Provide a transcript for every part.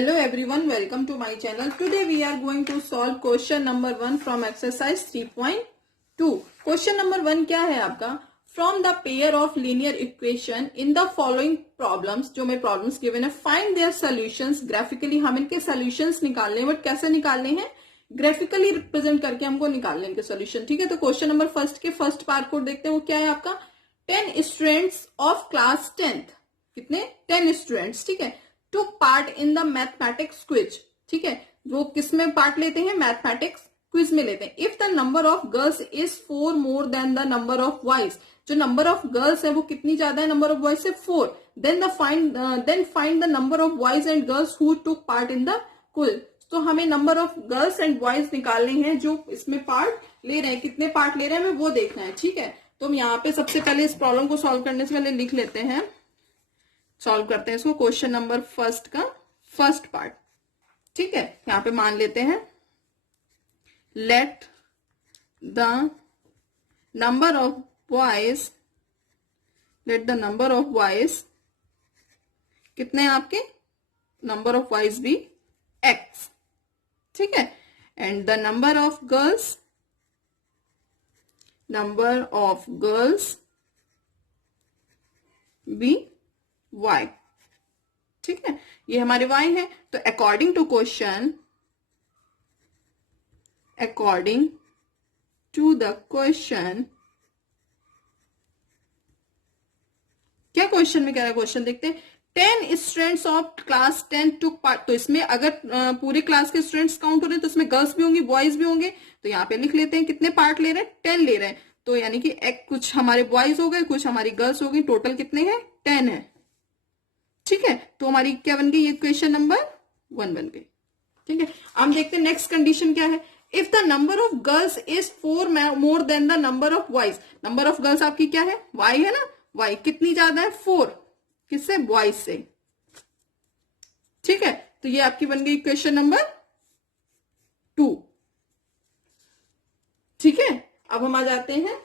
Hello everyone, welcome to my channel. Today we are going to solve question number 1 from exercise 3.2. Question number 1 क्या है आपका? From the pair of linear equation in the following problems, जो मैं problems given है, find their solutions graphically. हम इनके solutions निकालने हैं, बट कैसे निकालने हैं? ग्राफिकली रिप्रेजेंट करके हमको निकालने इनके सोल्यूशन. ठीक है, तो क्वेश्चन नंबर फर्स्ट के फर्स्ट पार्ट को देखते हैं. वो क्या है आपका? 10 स्टूडेंट्स ऑफ क्लास 10th. कितने? 10 स्टूडेंट्स. ठीक है, to part in the mathematics quiz. ठीक है, वो किस में पार्ट लेते हैं? मैथमेटिक्स क्विज में लेते हैं. If the number of girls is 4 more than the number of boys, जो नंबर ऑफ गर्ल्स है वो कितनी ज्यादा है नंबर ऑफ बॉयज से? 4. Then find the number of boys and girls who took part in the quiz. तो हमें number of girls and boys निकालने हैं जो इसमें पार्ट ले रहे हैं. कितने पार्ट ले रहे हैं हमें वो देखना है. ठीक है, तो हम यहाँ पे सबसे पहले इस प्रॉब्लम को सॉल्व करने से पहले लिख लेते हैं. सॉल्व करते हैं इसको. क्वेश्चन नंबर फर्स्ट का फर्स्ट पार्ट. ठीक है, यहां पे मान लेते हैं let the number of boys, let the number of boys कितने हैं आपके? नंबर ऑफ बॉयज भी x. ठीक है, and the number of girls be y. ठीक है, ये हमारे y है. तो अकॉर्डिंग टू द क्वेश्चन, क्या क्वेश्चन में कह रहा है? क्वेश्चन देखते हैं. 10 students of class 10 took part. तो इसमें अगर पूरे क्लास के स्टूडेंट्स काउंट हो रहे हैं तो इसमें गर्ल्स भी होंगी बॉयज भी होंगे. तो यहाँ पे लिख लेते हैं कितने पार्ट ले रहे हैं? 10 ले रहे हैं. तो यानी कि कुछ हमारे बॉयज हो गए, कुछ हमारी गर्ल्स हो गई. टोटल कितने हैं? 10 है. ठीक है, तो हमारी क्या बन गई? इक्वेशन नंबर 1 बन गई. ठीक है, हम देखते हैं नेक्स्ट कंडीशन क्या है. If the number of girls is 4 more than the number of boys. Number of girls आपकी क्या है? y है ना. y कितनी ज्यादा है? 4. किससे? बॉयज से. ठीक है, तो ये आपकी बन गई इक्वेशन नंबर 2. ठीक है, अब हम आ जाते हैं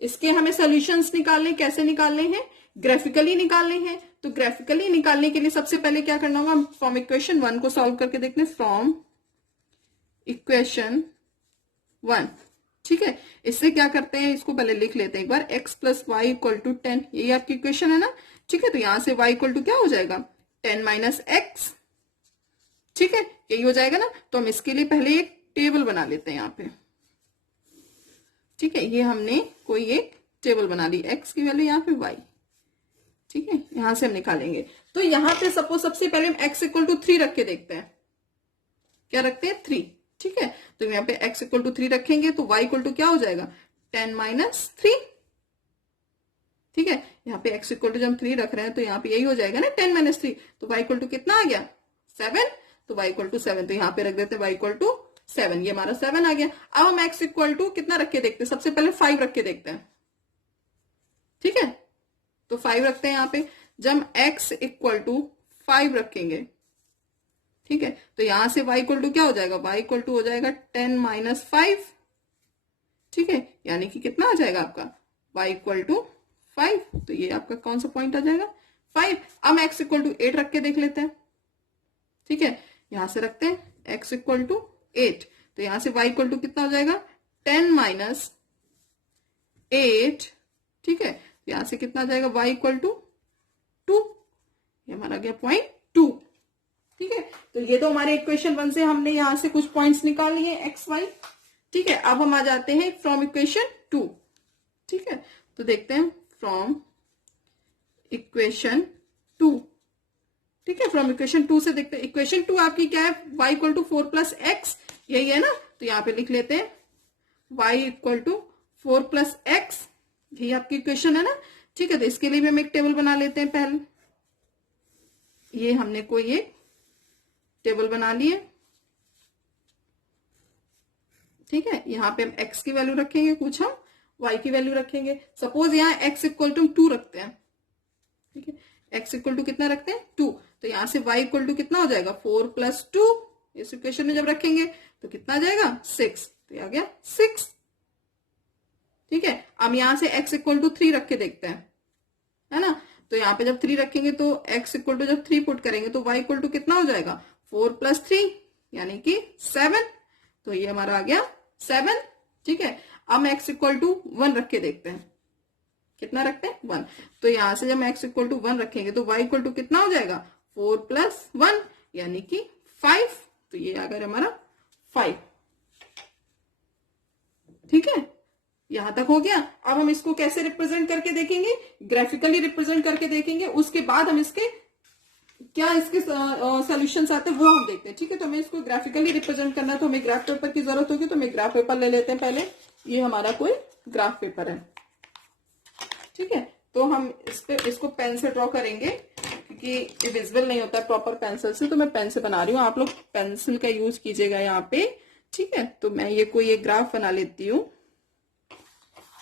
इसके हमें सॉल्यूशंस निकालने. कैसे निकालने हैं? ग्राफिकली निकालने हैं. तो ग्राफिकली निकालने के लिए सबसे पहले क्या करना होगा? फ्रॉम इक्वेशन 1 को सॉल्व करके देखते हैं. From equation 1. ठीक है, इससे क्या करते हैं? इसको पहले लिख लेते हैं एक बार. x plus y equal to 10. यही आपकी इक्वेशन है ना. ठीक है, तो यहां से y इक्वल टू क्या हो जाएगा? 10 माइनस एक्स. ठीक है, यही हो जाएगा ना. तो हम इसके लिए पहले एक टेबल बना लेते हैं यहाँ पे. ठीक है, ये हमने कोई एक टेबल बना ली. x की वैल्यू यहाँ पे y. ठीक है, यहां से हम निकालेंगे. तो यहां पे सपोज सबसे पहले हम x इक्वल टू 3 रख के देखते हैं. क्या रखते हैं? 3. ठीक है, तो यहाँ पे x इक्वल टू 3 रखेंगे तो y इक्वल टू क्या हो जाएगा? 10 माइनस 3. ठीक है, यहाँ पे x इक्वल टू जब हम 3 रख रहे हैं तो यहाँ पे यही हो जाएगा ना 10 माइनस 3. तो y इक्वल टू कितना आ गया? 7. तो y इक्वल टू 7. तो यहाँ पे रख देते हैं y इक्वल टू 7. ये हमारा 7 आ गया. अब हम x इक्वल टू कितना रख के देखते हैं? सबसे पहले 5 रख के देखते हैं. ठीक है, तो 5 रखते हैं यहाँ पे. जब हम x इक्वल टू 5 रखेंगे, ठीक है, तो यहां से y इक्वल टू क्या हो जाएगा? y इक्वल टू हो जाएगा 10 माइनस 5. ठीक है, यानी कि कितना आ जाएगा आपका? y equal to 5. तो ये आपका कौन सा पॉइंट आ जाएगा? 5. अब x इक्वल टू 8 रख के देख लेते हैं. ठीक है, यहां से रखते हैं x इक्वल टू 8. तो यहां से y इक्वल टू कितना हो जाएगा? 10 माइनस 8. ठीक है, यहां से कितना आ जाएगा? y equal to 2. ये हमारा गया पॉइंट 2. ठीक है, तो ये तो हमारे इक्वेशन 1 से हमने यहां से कुछ पॉइंट्स निकाल लिए एक्स वाई. ठीक है, अब हम आ जाते हैं फ्रॉम इक्वेशन 2. ठीक है, तो देखते हैं फ्रॉम इक्वेशन 2. ठीक है, फ्रॉम इक्वेशन 2 से देखते हैं. इक्वेशन 2 आपकी क्या है? y equal to 4 plus x. यही है ना. तो यहां पे लिख लेते हैं y equal to 4 plus x. यही आपकी इक्वेशन है ना. ठीक है, तो इसके लिए भी हम एक टेबल बना लेते हैं पहले. ये हमने कोई एक टेबल बना लिए. ठीक है, यहां पे हम x की वैल्यू रखेंगे, कुछ हम y की वैल्यू रखेंगे. सपोज यहां x इक्वल टू 2 रखते हैं. ठीक है, x इक्वल टू कितना रखते हैं? 2. तो यहां से y इक्वल टू कितना हो जाएगा? 4 प्लस 2. इस इक्वेशन में जब रखेंगे तो कितना आ जाएगा? 6. तो ये आ गया 6. ठीक है, अब यहां से x इक्वल टू 3 रख के देखते हैं, है ना. तो यहाँ पे जब 3 रखेंगे तो x इक्वल टू जब 3 पुट करेंगे तो y इक्वल टू कितना हो जाएगा? 4 प्लस 3 यानी कि 7, तो ये हमारा आ गया 7। ठीक है, अब हम x इक्वल टू 1 रख के देखते हैं, कितना रखते हैं 1। तो यहां से जब हम x इक्वल टू 1 रखेंगे तो y इक्वल टू कितना हो जाएगा 4 प्लस 1 यानी कि 5, तो ये आ गया हमारा 5। ठीक है, यहां तक हो गया। अब हम इसको कैसे रिप्रेजेंट करके देखेंगे, ग्राफिकली रिप्रेजेंट करके देखेंगे, उसके बाद हम इसके क्या इसके सॉल्यूशंस आते हैं वो हम देखते हैं। ठीक है, तो हमें इसको ग्राफिकली रिप्रेजेंट करना है तो हमें ग्राफ पेपर की जरूरत होगी, तो हमें ग्राफ पेपर ले लेते हैं पहले। ये हमारा कोई ग्राफ पेपर है। ठीक है, तो हम इस पे इसको पेन से ड्रॉ करेंगे क्योंकि ये विजिबल नहीं होता प्रॉपर पेंसिल से, तो मैं पेन से बना रही हूँ, आप लोग पेंसिल का यूज कीजिएगा यहाँ पे। ठीक है, तो मैं ये कोई एक ग्राफ बना लेती हूँ।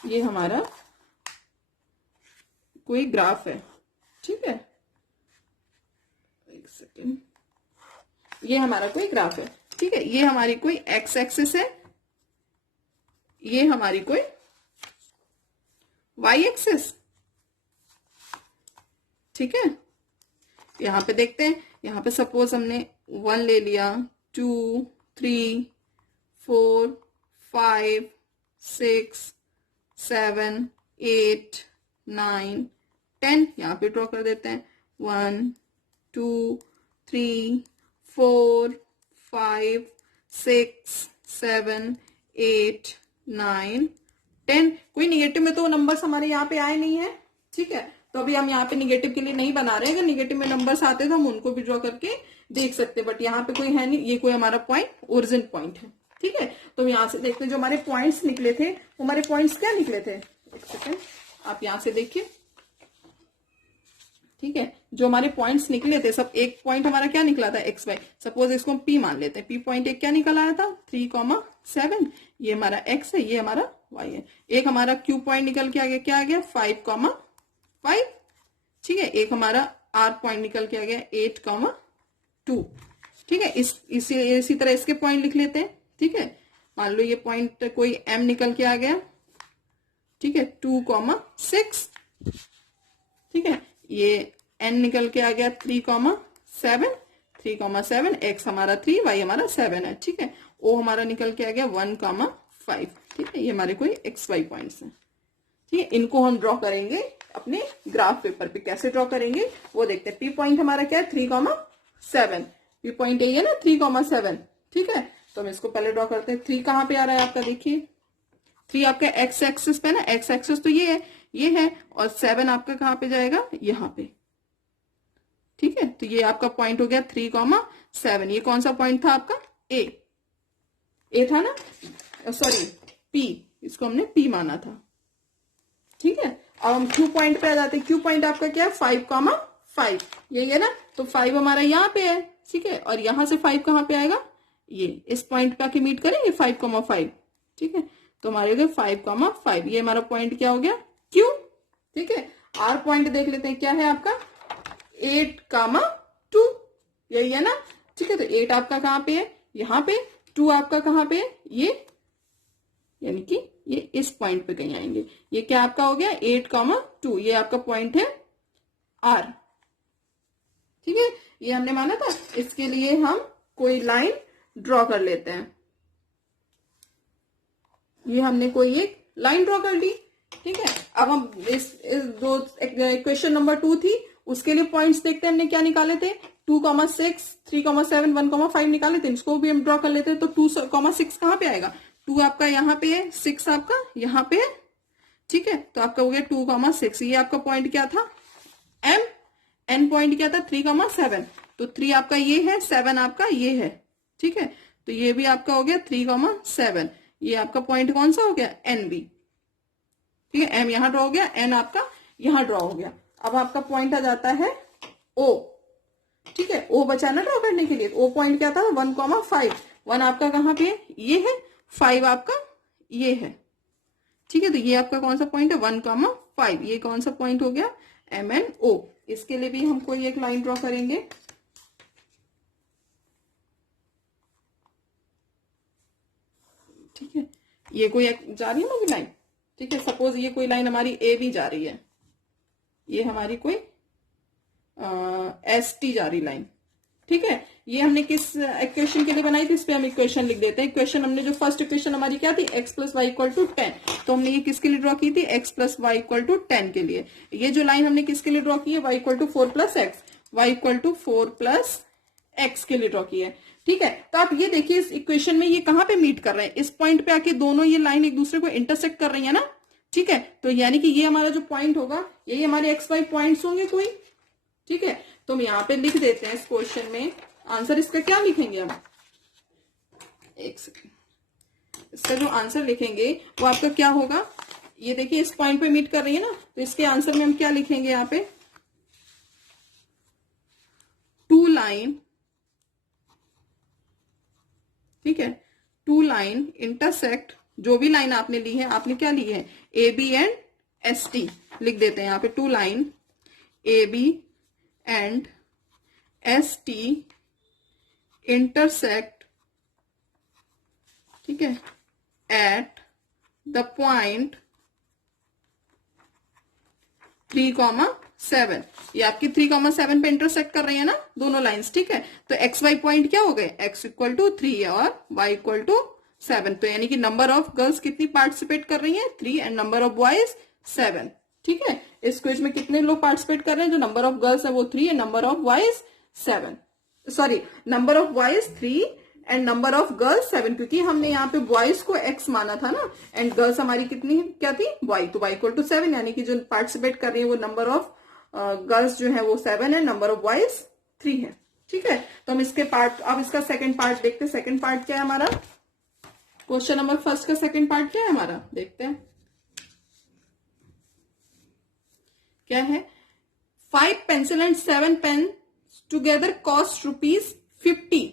ये हमारा कोई ग्राफ है। ठीक है, एक सेकेंड, ये हमारा कोई ग्राफ है। ठीक है, ये हमारी कोई एक्स एक्सिस है, ये हमारी कोई वाई एक्सिस। ठीक है, यहां पे देखते हैं, यहां पे सपोज हमने 1 ले लिया, 2 3 4 5 6 7 8 9 10, यहां पे ड्रॉ कर देते हैं। 1 2 3 4 5 6 7 8 9 10। कोई निगेटिव में तो नंबर्स हमारे यहाँ पे आए नहीं है। ठीक है, तो अभी हम यहाँ पे निगेटिव के लिए नहीं बना रहे हैं, अगर निगेटिव में नंबर्स आते तो हम उनको भी ड्रॉ करके देख सकते हैं, बट यहाँ पे कोई है नहीं, ये कोई हमारा पॉइंट ओरिजिन पॉइंट है। ठीक है, तो हम यहाँ से देखते हैं जो हमारे पॉइंट्स निकले थे, हमारे पॉइंट्स क्या निकले थे, एक सेकेंड आप यहाँ से देखिए। ठीक है, जो हमारे पॉइंट्स निकले थे सब, एक पॉइंट हमारा क्या निकला था एक्स वाई, सपोज इसको हम पी मान लेते हैं। पी पॉइंट एक क्या निकल आया था 3,7, ये हमारा एक्स है, ये हमारा वाई है। एक हमारा क्यू पॉइंट निकल के आ गया, क्या आ गया 5,5। ठीक है, एक हमारा आर पॉइंट निकल के आ गया 8,2। ठीक है, इसी तरह इसके पॉइंट लिख लेते हैं। ठीक है, मान लो ये पॉइंट कोई एम निकल के आ गया। ठीक है, 2,6। ठीक है, ये एन निकल के आ गया 3,7। 3,7, एक्स हमारा 3, वाई हमारा 7 है। ठीक है, ओ हमारा निकल के आ गया 1,5। ठीक है, ये हमारे कोई एक्स वाई पॉइंट्स हैं। ठीक है, इनको हम ड्रॉ करेंगे अपने ग्राफ पेपर पे। कैसे ड्रॉ करेंगे वो देखते हैं। पी पॉइंट हमारा क्या है 3,7, पी पॉइंट यही है ना 3,7। ठीक है, तो हम इसको पहले ड्रॉ करते हैं। 3 कहां पे आ रहा है आपका, देखिए 3 आपका एक्स एक्सिस पे ना, एक्स एक्सिस तो ये है, और 7 आपका कहां पे जाएगा, यहां पे। ठीक है, तो ये आपका पॉइंट हो गया 3,7। ये कौन सा पॉइंट था आपका, ए था ना, सॉरी पी, इसको हमने पी माना था। ठीक है, अब हम क्यू पॉइंट पे आ जाते हैं। क्यू पॉइंट आपका क्या है 5,5, यही है ना, तो 5 हमारा यहाँ पे है। ठीक है, और यहां से 5 कहां पे आएगा, ये इस पॉइंट पे आके मीट करेंगे 5,5। ठीक है, तो हमारे हो गए 5,5, ये हमारा पॉइंट क्या हो गया क्यू। ठीक है, आर पॉइंट देख लेते हैं, क्या है आपका 8,2, यही है ना। ठीक है, तो 8 आपका कहां पे है, यहां पे। 2 आपका कहां पे है, ये, यानी कि ये इस पॉइंट पे कहीं आएंगे। ये क्या आपका हो गया 8,2, ये आपका पॉइंट है आर। ठीक है, ये हमने माना था। इसके लिए हम कोई लाइन ड्रॉ कर लेते हैं। ये हमने कोई एक लाइन ड्रॉ कर ली। ठीक है, अब हम इस जो क्वेश्चन नंबर 2 थी उसके लिए पॉइंट्स देखते हैं, हमने क्या निकाले थे 2,6 3,7 1,5 निकाले थे। इसको भी हम ड्रॉ कर लेते हैं। तो 2,6 कहां पे आएगा, 2 आपका यहाँ पे है, 6 आपका यहाँ पे है। ठीक है, तो आपका हो गया 2,6। ये आपका पॉइंट क्या था एम, एन पॉइंट क्या था 3,7, तो 3 आपका ये है, 7 आपका ये है। ठीक है, तो ये भी आपका हो गया 3,7। ये आपका पॉइंट कौन सा हो गया एन बी। ठीक है, एम यहां ड्रॉ हो गया, एन आपका यहां ड्रॉ हो गया। अब आपका पॉइंट आ जाता है ओ। ठीक है, ओ बचा ना ड्रॉ करने के लिए। ओ पॉइंट क्या था 1,5, 1 आपका कहां पे है, ये है, 5 आपका ये है। ठीक है, तो ये आपका कौन सा पॉइंट है 1,5, ये कौन सा पॉइंट हो गया एम एन ओ। इसके लिए भी हम कोई एक लाइन ड्रॉ करेंगे। ठीक है, ये कोई एक जा रही है ना लाइन। ठीक है, सपोज ये कोई लाइन हमारी ए भी जा रही है, ये हमारी कोई एस टी जा रही लाइन। ठीक है, ये हमने किस इक्वेशन के लिए बनाई थी, इस पे हम इक्वेशन लिख देते हैं। इक्वेशन हमने जो फर्स्ट इक्वेशन हमारी क्या थी, x plus y equal to 10, तो हमने ये किसके लिए ड्रॉ की थी, x plus y equal to 10 के लिए। ये जो लाइन हमने किसके लिए ड्रॉ की है, y equal to 4 plus x, y equal to 4 plus x के लिए ड्रॉ की है। ठीक है, तो आप ये देखिए इस इक्वेशन में ये कहां पे मीट कर रहे हैं, इस पॉइंट पे आके दोनों ये लाइन एक दूसरे को इंटरसेक्ट कर रही है ना। ठीक है, तो यानी कि ये हमारा जो पॉइंट होगा, यही हमारे एक्स वाई पॉइंट्स होंगे कोई। ठीक है, तो हम यहाँ पे लिख देते हैं इस क्वेश्चन में आंसर। इसका क्या लिखेंगे हम, एक सेकेंड, इसका जो आंसर लिखेंगे वो आपका क्या होगा, ये देखिए इस पॉइंट पे मीट कर रही है ना, तो इसके आंसर में हम क्या लिखेंगे यहाँ पे, टू लाइन, ठीक है, टू लाइन इंटरसेक्ट, जो भी लाइन आपने ली है, आपने क्या ली है, A B and S T लिख देते हैं यहाँ पे, two line A B and S T intersect, ठीक है, एट द पॉइंट 3,7, ये आपकी 3,7 पे इंटरसेक्ट कर रही है ना दोनों लाइंस। ठीक है, तो एक्स वाई पॉइंट क्या हो गए, x इक्वल टू 3 और y इक्वल टू 7, तो यानी कि नंबर ऑफ गर्ल्स कितनी पार्टिसिपेट कर रही हैं, 3, एंड नंबर ऑफ बॉयज 7। ठीक है, इस क्विज में कितने लोग पार्टिसिपेट कर रहे हैं, जो नंबर ऑफ गर्ल्स है वो 3 and number of boys 7, sorry number of boys 3 and number of girls 7, क्योंकि हमने यहाँ पे बॉयज को x माना था ना, एंड गर्ल्स हमारी कितनी क्या थी, y, तो y इक्वल टू 7, यानी कि जो पार्टिसिपेट कर रही है वो नंबर ऑफ गर्ल्स जो है वो 7 है, नंबर ऑफ बॉयज 3 है। ठीक है, तो हम इसके पार्ट, अब इसका सेकंड पार्ट देखते हैं। सेकंड पार्ट क्या है हमारा, क्वेश्चन नंबर फर्स्ट का सेकंड पार्ट क्या है हमारा, देखते हैं क्या है। 5 pencil and 7 pen together cost ₹50।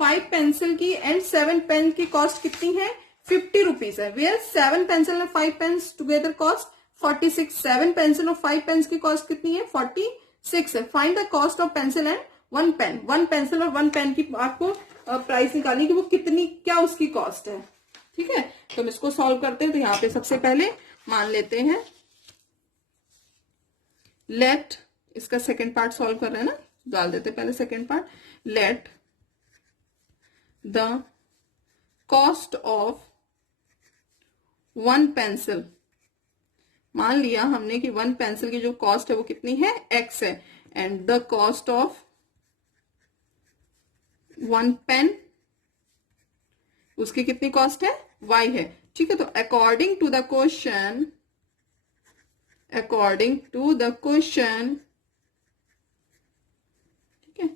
5 pencil की एंड 7 पेन की कॉस्ट कितनी है, 50 रुपीज है। Where 7 pencil and 5 pens together cost 46। 7 pencil और 5 पेन्स की कॉस्ट कितनी है, 46 है। Find the cost of pencil and 1 pen. 1 pencil और 1 पेन की आपको प्राइस निकालनी कि वो कितनी, क्या उसकी कॉस्ट है। ठीक है, तो हम इसको सॉल्व करते हैं। तो यहाँ पे सबसे पहले मान लेते हैं, लेट, इसका सेकेंड पार्ट सॉल्व कर रहे हैं ना, डाल देते हैं पहले second part. Let the cost of 1 pencil, मान लिया हमने कि 1 पेंसिल की जो कॉस्ट है वो कितनी है, x है, and the cost of 1 pen, उसकी कितनी कॉस्ट है, y है। ठीक है, तो according to the question, according to the question, ठीक है,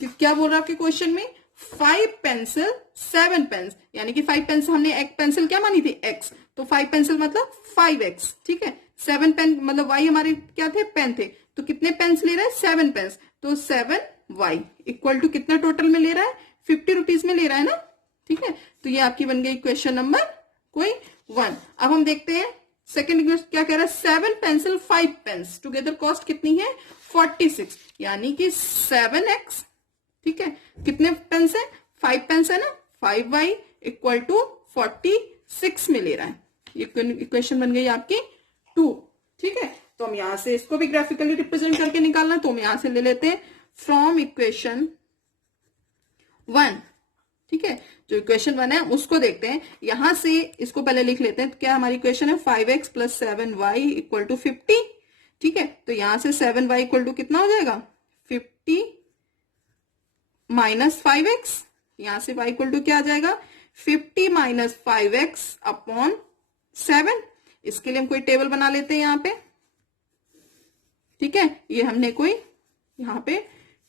क्या बोल रहा है आपके क्वेश्चन में, 5 पेंसिल 7 पेन्स, यानी कि 5 पेंसिल हमने एक पेंसिल क्या मानी थी, x, तो 5 पेंसिल मतलब 5x। ठीक है, 7 पेन मतलब y हमारे क्या थे, पेन थे, तो कितने पेन्स ले रहा है, 7 पेन्स, तो 7y इक्वल टू कितना टोटल में ले रहा है, 50 रुपीज में ले रहा है ना। ठीक है, तो ये आपकी बन गई क्वेश्चन नंबर कोई 1। अब हम देखते हैं सेकेंड क्या कह रहा है, 7 पेंसिल 5 पेन्स टुगेदर कॉस्ट कितनी है, 46, यानी कि 7x, ठीक है, कितने पेन्स है, 5 पेन्स है ना, 5y इक्वल टू 46 में ले रहा है। ये इक्वेशन बन गई आपकी 2। ठीक है, तो हम यहां से इसको भी ग्राफिकली रिप्रेजेंट करके निकालना, तो हम यहां से ले लेते हैं फ्रॉम इक्वेशन 1। ठीक है, जो इक्वेशन 1 है उसको देखते हैं, यहां से इसको पहले लिख लेते हैं। तो क्या हमारी इक्वेशन है, 5x plus 7y equal to 50। ठीक है, तो यहां से 7y इक्वल टू कितना हो जाएगा, 50 माइनस 5x, यहां से y इक्वल टू क्या आ जाएगा, 50 माइनस 5x अपॉन 7। इसके लिए हम कोई टेबल बना लेते हैं यहाँ पे। ठीक है, ये हमने कोई यहाँ पे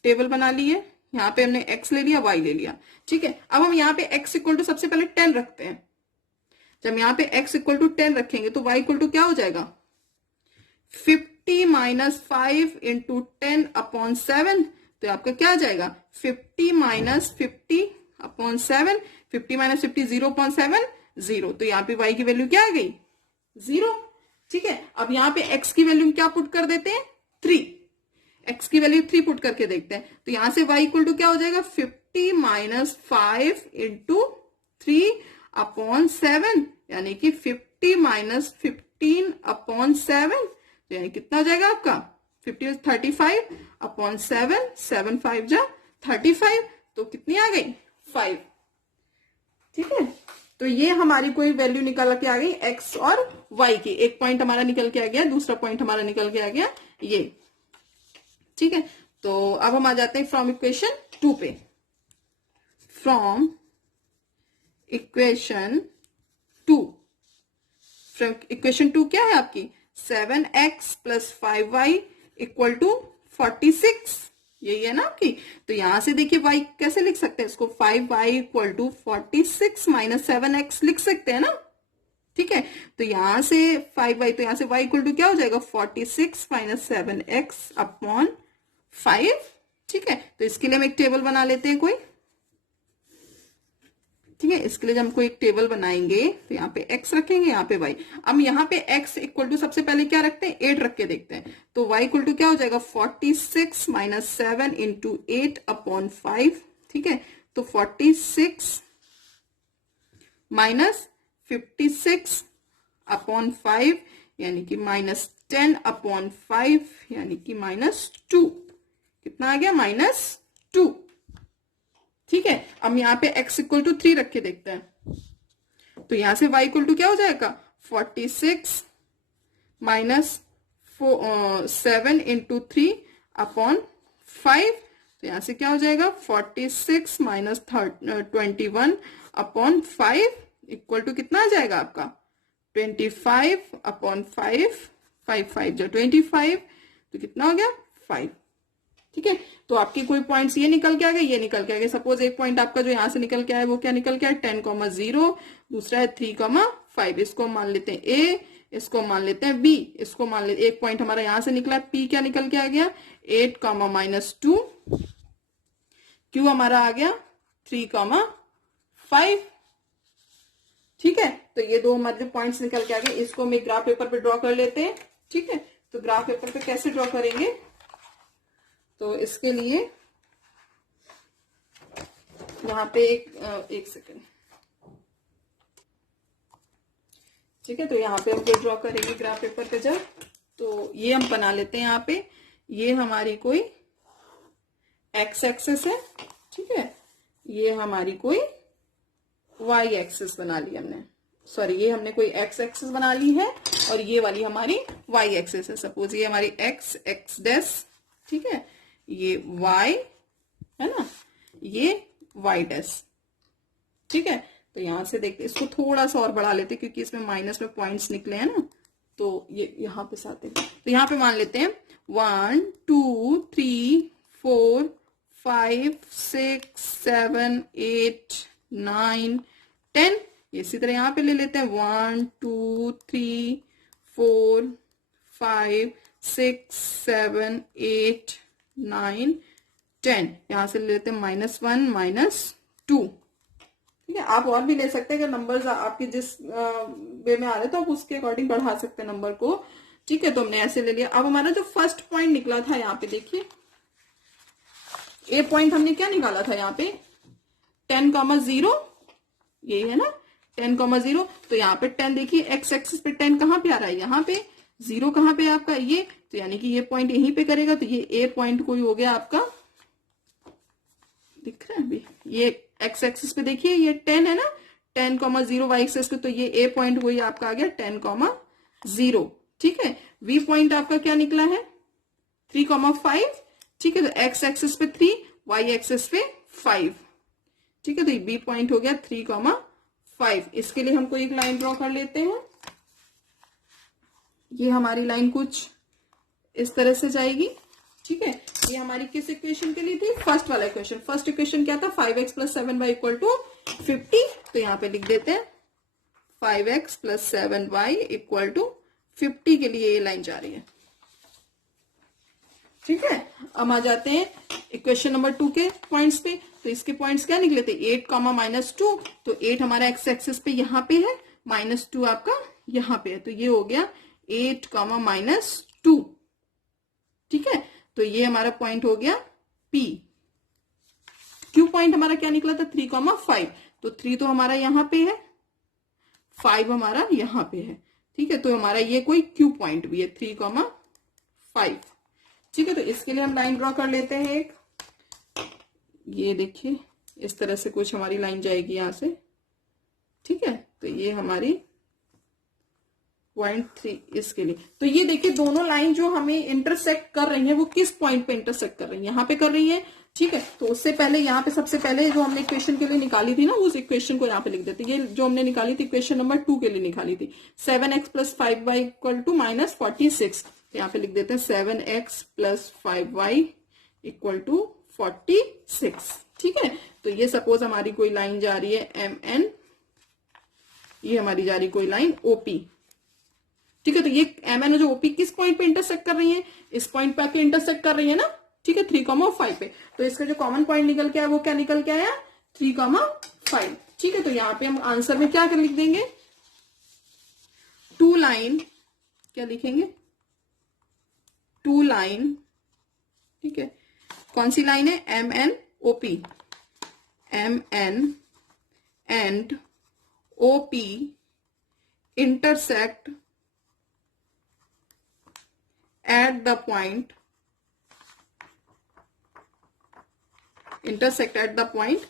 टेबल बना ली है, यहाँ पे हमने x ले लिया, y ले लिया। ठीक है, अब हम यहाँ पे x इक्वल टू सबसे पहले 10 रखते हैं। जब यहाँ पे x इक्वल टू 10 रखेंगे तो y इक्वल टू क्या हो जाएगा, 50 माइनस 5 इंटू 10 अपॉन 7, तो आपका क्या आ जाएगा, 50 माइनस 50 अपॉन 7, 50 माइनस 50 0.7, 0, तो यहाँ पे y की वैल्यू क्या आ गई, 0। ठीक है, अब यहाँ पे x की वैल्यू क्या पुट कर देते हैं, 3, x की वैल्यू 3 पुट करके देखते हैं। तो यहां से y इक्वल टू क्या हो जाएगा, 50 माइनस 5 इंटू 3 अपॉन 7, यानी कि 50 माइनस 15 अपॉन 7, तो यानी कितना हो जाएगा आपका 50 35 अपॉन 7, 7 5 जा 35, तो कितनी आ गई 5। ठीक है, तो ये हमारी कोई वैल्यू निकल के आ गई x और y की। एक पॉइंट हमारा निकल के आ गया, दूसरा पॉइंट हमारा निकल के आ गया ये। ठीक है, तो अब हम आ जाते हैं फ्रॉम इक्वेशन 2 पे। फ्रॉम इक्वेशन 2, फ्रॉम इक्वेशन 2 क्या है आपकी 7x plus 5y equal to 46, यही है ना आपकी। तो यहां से देखिए y कैसे लिख सकते हैं इसको, 5y equal to 46 minus 7x लिख सकते हैं ना। ठीक है, तो यहां से 5y, तो यहां से y इक्वल टू क्या हो जाएगा 46 माइनस 7x अपॉन 5। ठीक है, तो इसके लिए हम एक टेबल बना लेते हैं कोई। ठीक है, इसके लिए जब हम कोई एक टेबल बनाएंगे तो यहाँ पे x रखेंगे, यहाँ पे y। अब यहाँ पे x इक्वल टू सबसे पहले क्या रखते हैं 8 रख के देखते हैं। तो y इक्वल टू क्या हो जाएगा 46 माइनस 7 इंटू 8 अपॉन 5। ठीक है, तो 46 माइनस 56 अपॉन 5 यानी कि माइनस 10 अपॉन 5 यानी कि -2। कितना आ गया -2। ठीक है, अब यहाँ पे x इक्वल टू 3 रख के देखते हैं। तो यहां से y इक्वल टू क्या हो जाएगा 46 माइनस 7 इंटू 3 अपॉन 5। तो यहां से क्या हो जाएगा 46 माइनस 21 अपॉन 5 इक्वल टू कितना आ जाएगा आपका 25 अपॉन 5, 5 5 जो 25, तो कितना हो गया 5। ठीक है, तो आपके कोई पॉइंट्स ये निकल के आ गए, ये निकल के आ गए। सपोज एक पॉइंट आपका जो यहां से निकल के आया वो क्या निकल के आया 10,0, दूसरा है 3,5। इसको मान लेते हैं a, इसको मान लेते हैं b, इसको मान लेते, एक पॉइंट हमारा यहां से निकला p, क्या निकल के आ गया 8, -2, q हमारा आ गया 3,5। ठीक है, तो ये दो हमारे जो पॉइंट्स निकल के आ गए, इसको हम एक ग्राफ पेपर पे ड्रॉ कर लेते हैं। ठीक है, तो ग्राफ पेपर पे कैसे ड्रॉ करेंगे, तो इसके लिए यहाँ पे एक सेकेंड। ठीक है, तो यहाँ पे हम कोई ड्रॉ करेंगे ग्राफ पेपर पे जब, तो ये हम बना लेते हैं। यहाँ पे ये हमारी कोई x एक्सिस है। ठीक है, ये हमारी कोई y एक्सिस बना ली हमने, सॉरी ये हमने कोई x एक्सिस बना ली है और ये वाली हमारी y एक्सिस है। सपोज ये हमारी x डैश, ठीक है, ये y है ना, ये y डैश। ठीक है, तो यहां से देखते इसको थोड़ा सा और बढ़ा लेते क्योंकि इसमें माइनस में पॉइंट्स निकले हैं ना, तो ये यहां पे साथ, तो यहां पे मान लेते हैं 1 2 3 4 5 6 7 8 9 10। इसी तरह यहां पे ले लेते हैं 1 2 3 4 5 6 7 8 9 10। यहां से ले लेते हैं -1 -2। ठीक है, आप और भी ले सकते हैं, अगर नंबर्स आपके जिस वे में आ रहे तो आप उसके अकॉर्डिंग बढ़ा सकते हैं नंबर को। ठीक है, तो हमने ऐसे ले लिया। अब हमारा जो फर्स्ट पॉइंट निकला था यहाँ पे देखिए, ए पॉइंट हमने क्या निकाला था यहाँ पे 10,0, यही है ना 10,0। तो यहाँ पे 10 देखिए एक्स एक्सिस पे 10 कहाँ पे आ रहा है, यहाँ पे 0 कहाँ पे आपका ये, तो यानी कि ये पॉइंट यहीं पे करेगा। तो ये ए पॉइंट कोई हो गया आपका, दिख रहा है अभी, ये एक्स एक्सिस पे देखिए ये 10 है ना, 10,0 वाई एक्सिस पे, तो ये ए पॉइंट वही आपका आ गया 10,0। ठीक है, वी पॉइंट आपका क्या निकला है 3,5। ठीक है, तो एक्स एक्सिस पे 3, वाई एक्सिस पे 5। ठीक है, तो बी पॉइंट हो गया 3,5। इसके लिए हम कोई एक लाइन ड्रॉ कर लेते हैं। ये हमारी लाइन कुछ इस तरह से जाएगी। ठीक है, ये हमारी किस इक्वेशन के लिए थी, फर्स्ट वाला इक्वेशन। फर्स्ट इक्वेशन क्या था 5x + 7y = 50। तो यहां पे लिख देते हैं 5x + 7y = 50 के लिए ये लाइन जा रही है। ठीक है, अब आ जाते हैं इक्वेशन नंबर 2 के पॉइंट्स पे। तो इसके पॉइंट्स क्या निकले थे 8, -2। तो 8 हमारा एक्स एक्सिस पे यहाँ पे है, -2 आपका यहाँ पे है, तो ये हो गया 8, -2। ठीक है, तो ये हमारा पॉइंट हो गया P। Q पॉइंट हमारा क्या निकला था 3,5। तो 3 तो हमारा यहाँ पे है, 5 हमारा यहाँ पे है। ठीक है, तो हमारा ये कोई Q पॉइंट भी है 3,5। ठीक है, तो इसके लिए हम लाइन ड्रॉ कर लेते हैं एक, ये देखिए इस तरह से कुछ हमारी लाइन जाएगी यहां से, ठीक है। तो ये हमारी 0.3 इसके लिए। तो ये देखिए दोनों लाइन जो हमें इंटरसेक्ट कर रही हैं वो किस पॉइंट पे इंटरसेक्ट कर रही हैं, यहाँ पे कर रही हैं, ठीक है। तो उससे पहले यहाँ पे सबसे पहले जो हमने इक्वेशन के लिए निकाली थी ना, उस इक्वेशन को यहाँ पे लिख देते हैं। ये जो हमने निकाली थी इक्वेशन नंबर 2 के लिए निकाली थी, 7x + 5y = -46। तो यहाँ पे लिख देते हैं 7x + 5y = 46, ठीक है। तो ये सपोज हमारी कोई लाइन जा रही है MN, ये हमारी जा रही कोई लाइन OP, ठीक है। तो ये MN जो OP किस पॉइंट पे इंटरसेक्ट कर रही है, इस पॉइंट पे आके इंटरसेक्ट कर रही है ना, ठीक है, 3,5 पे। तो इसका जो कॉमन पॉइंट निकल के आया वो क्या निकल के आया, 3,5, ठीक है। तो यहां पे हम आंसर में क्या कर लिख देंगे, 2 लाइन, क्या लिखेंगे, 2 लाइन, ठीक है। कौन सी लाइन है, MN OP, MN and OP intersect at the point, intersect at the point